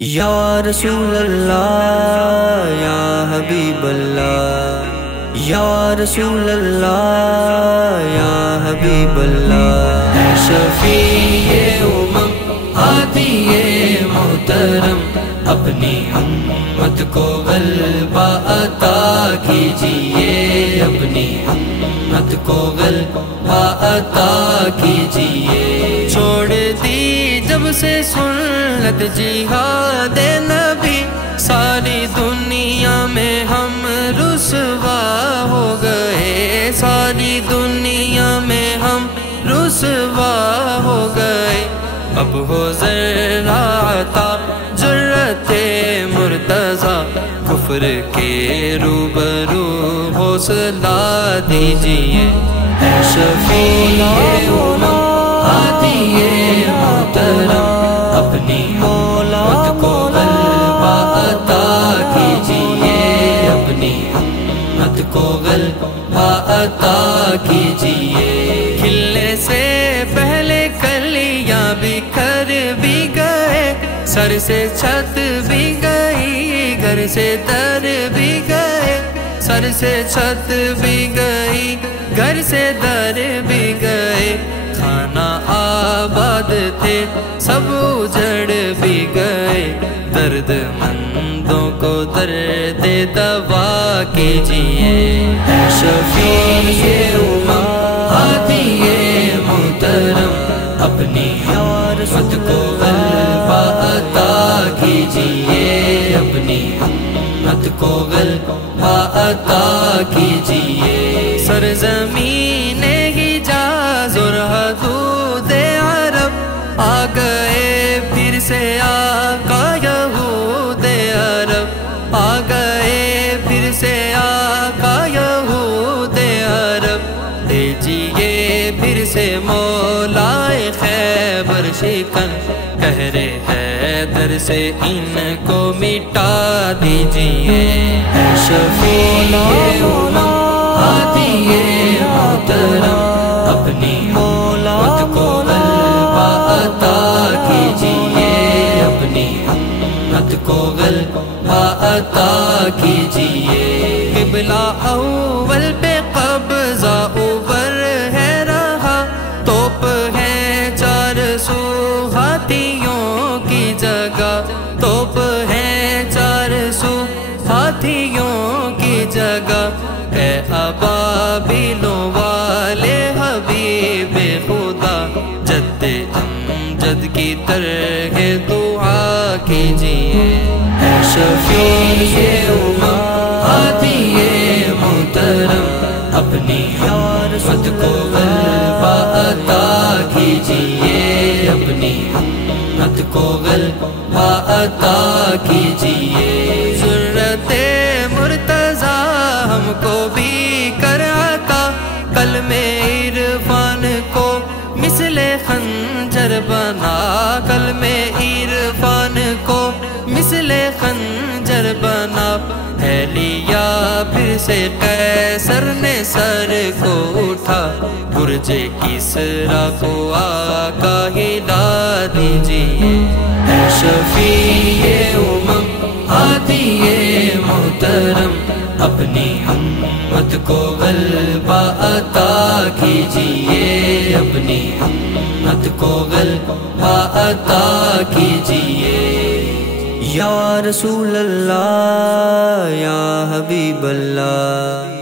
یا رسول اللہ یا حبیب اللہ، یا رسول اللہ یا حبیب اللہ، شفیع امم ہادی محترم، اپنی امت کو غلبہ عطا کیجیے، اپنی امت کو غلبہ عطا کیجیے۔ چھوڑ دی جب سے سنت جہاد نبی، ساری دنیا میں ہم رسوا ہو گئے، ساری دنیا میں ہم رسوا ہو گئے۔ اب ہو ذرا عطا جرت مرتضیٰ، کفر کے روبرو حوصلہ دیجیے، اے شفیع امم ہادی محترم، اپنی امت کو غلبہ عطا کیجیے، اپنی امت کو غلبہ عطا کیجیے۔ کھلنے سے پہلے کلیاں بکھر بھی گئے، سر سے چھت بھی گئی، گھر سے در بھی گئے، سر سے چھت بھی گئی، گھر سے در بھی گئے۔ کھانا آباد تھے سب اجڑ بھی گئے، درد مندوں کو درد دوا کیجیے، اے شفیع امم ہادی محترم، اپنی امت کو غلبہ عطا کیجیے، اپنی امت کو غلبہ عطا کیجیے۔ سرزمین حجاز اور حدود عرب آ گئے پھر سے آقا یہود عرب، آ گئے پھر سے آقا یہود عرب، دیجیے پھر سے مولائے خیبر شکن، قہر حیدر سے ان کو مٹا دیجیے، اے شفیع امم ہادی محترم، اپنی امت کو غلبہ عطا کیجیے، اپنی امت کو غلبہ عطا کیجیے۔ قبلہ اول پہ قبضہ اوپر ہے رہا، توپ ہے 400 ہاتھیوں کی جگہ، توپ ہے 400 ہاتھیوں کی جگہ۔ اے ابابیلوں والے حبیب خدا، جد امجد کی طرح دعا کیجیے، اے شفیع امم ہادی محترم، اپنی امت کو غلبہ عطا کیجیے، اپنی امت کو غلبہ عطا کیجیے۔ ضرورت مرتضیٰ ہم کو بھی کر عطا، قلم عرفان کو مثل خنجر بنا، قلم عرفان کو مثل خنجر بنا۔ ہے لیا پھر سے قیصر نے سر کو اٹھا، برج کسریٰ کو آقا ہلا دیجیے، اے شفیع امم ہادی محترم، اپنی امت کو غلبہ عطا کیجیے، اپنی امت کو غلبہ عطا کیجیے۔ یا رسول اللہ یا حبیب اللہ۔